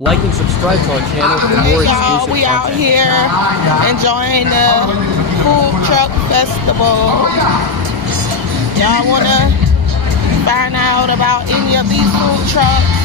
Like and subscribe to our channel for more exclusive we out content. here enjoying the food truck festival. Y'all wanna find out about any of these food trucks?